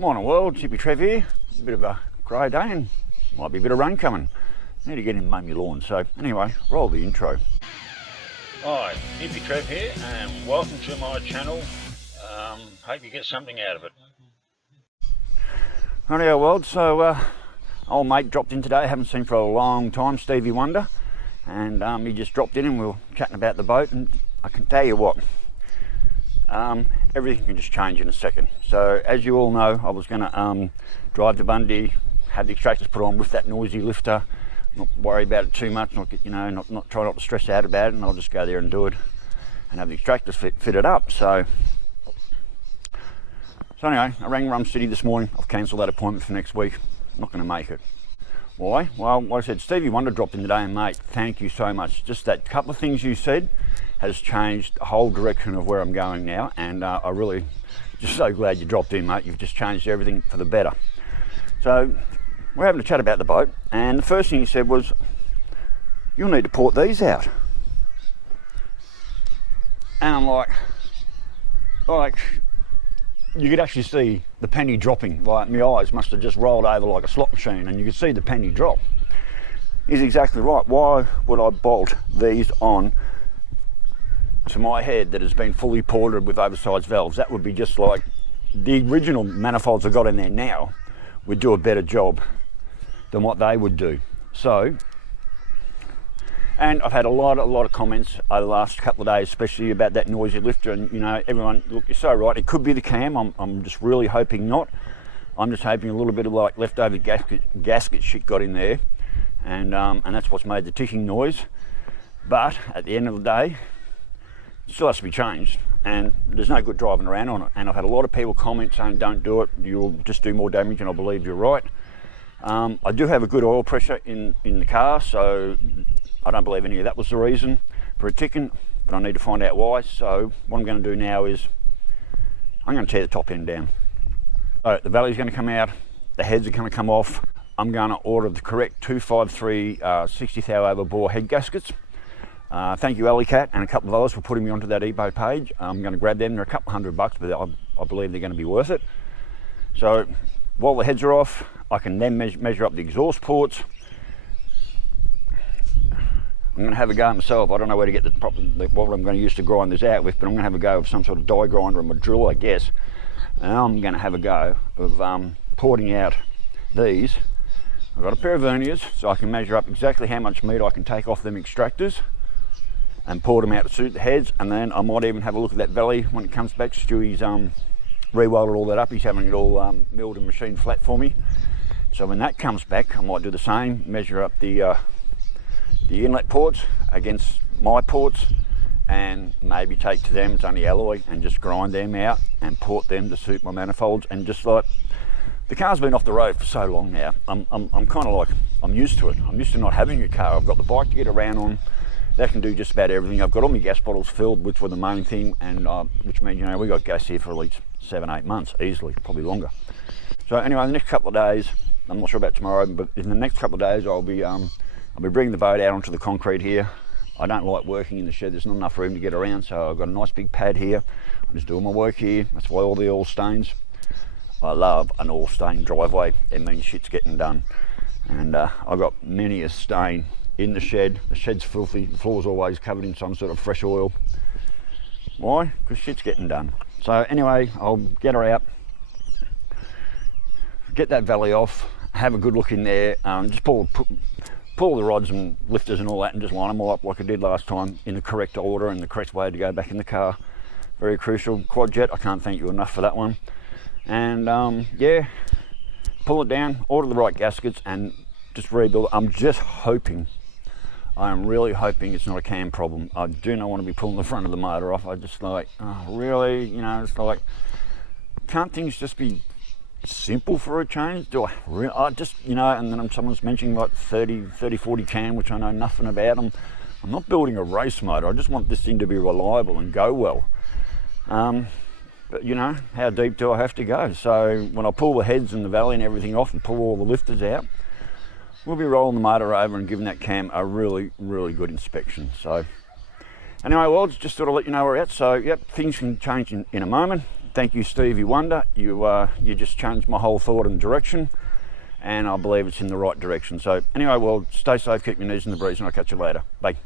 Morning world, Hippy Trev here. A bit of a grey day and might be a bit of rain coming. Need to get in and mow my lawn. So anyway, roll the intro. Hi, Hippy Trev here and welcome to my channel. Hope you get something out of it. Rightio world, so old mate dropped in today, haven't seen for a long time, Stevie Wonder. And he just dropped in and we were chatting about the boat, and I can tell you what, everything can just change in a second. So as you all know, I was going to drive to Bundy, have the extractors put on with that noisy lifter, not worry about it too much, not try not to stress out about it, and I'll just go there and do it and have the extractors fitted up. So anyway, I rang Rum City this morning. I've cancelled that appointment for next week. I'm not going to make it. Why? Well, like I said, Stevie Wonder dropped in today, and mate, thank you so much. Just that couple of things you said has changed the whole direction of where I'm going now, and I really just so glad you dropped in, mate. You've just changed everything for the better. So we're having a chat about the boat, and the first thing he said was, you'll need to port these out. And I'm like, you could actually see the penny dropping. Like, my eyes must have just rolled over like a slot machine, and you could see the penny drop. He's exactly right. Why would I bolt these on to my head that has been fully ported with oversized valves? That would be just like the original manifolds I've got in there now would do a better job than what they would do. So, and I've had a lot of comments over the last couple of days, especially about that noisy lifter, and everyone, look, you're so right, it could be the cam. I'm just really hoping not. I'm just hoping a little bit of like leftover gasket shit got in there, and that's what's made the ticking noise. But at the end of the day, it still has to be changed, and there's no good driving around on it. And I've had a lot of people comment saying don't do it, you'll just do more damage, and I believe you're right. I do have a good oil pressure in the car, so I don't believe any of that was the reason for it ticking, but I need to find out why. So what I'm going to do now is I'm going to tear the top end down. So the valley's going to come out, the heads are going to come off. I'm going to order the correct 253 60 thou over bore head gaskets. Thank you Alicat and a couple of others for putting me onto that eBay page. I'm going to grab them. They're a couple $100, but I believe they're going to be worth it. So while the heads are off, I can then measure up the exhaust ports. I'm going to have a go myself. I don't know where to get what I'm going to use to grind this out with, but I'm going to have a go of some sort of die grinder and a drill, I guess. And I'm going to have a go of porting out these. I've got a pair of verniers, so I can measure up exactly how much meat I can take off them extractors and port them out to suit the heads. And then I might even have a look at that valley when it comes back. Stewie's re-welded all that up. He's having it all milled and machined flat for me. So when that comes back, I might do the same, measure up the inlet ports against my ports, and maybe take to them, it's only alloy, and just grind them out and port them to suit my manifolds. And just like, the car's been off the road for so long now, I'm kind of like, I'm used to it. I'm used to not having a car. I've got the bike to get around on, that can do just about everything. I've got all my gas bottles filled, which were the main thing, and which means, we got gas here for at least 7-8 months, easily, probably longer. So anyway, the next couple of days, I'm not sure about tomorrow, but in the next couple of days I'll be bringing the boat out onto the concrete here. I don't like working in the shed, there's not enough room to get around, so I've got a nice big pad here. I'm just doing my work here. That's why all the oil stains. I love an oil stained driveway. It means shit's getting done. And I've got many a stain in the shed. The shed's filthy, the floor's always covered in some sort of fresh oil. Why? Because shit's getting done. So anyway, I'll get her out, get that valley off, have a good look in there, just pull the rods and lifters and all that, and just line them all up like I did last time in the correct order and the correct way to go back in the car. Very crucial. Quad jet, I can't thank you enough for that one. And yeah, pull it down, order the right gaskets, and just rebuild it. I'm just hoping, I am really hoping it's not a cam problem. I do not want to be pulling the front of the motor off. I just like, oh, really, it's like, can't things just be simple for a change? Do I just, and then someone's mentioning like 30-40 cam, which I know nothing about. I'm not building a race motor. I just want this thing to be reliable and go well. But how deep do I have to go? So when I pull the heads and the valley and everything off and pull all the lifters out, we'll be rolling the motor over and giving that cam a really, really good inspection. So anyway, well, just sort of let you know where we're at. So yep, things can change in a moment. thank you, Stevie Wonder. You just changed my whole thought and direction, and I believe it's in the right direction. So anyway, well, stay safe, keep your knees in the breeze, and I'll catch you later. Bye.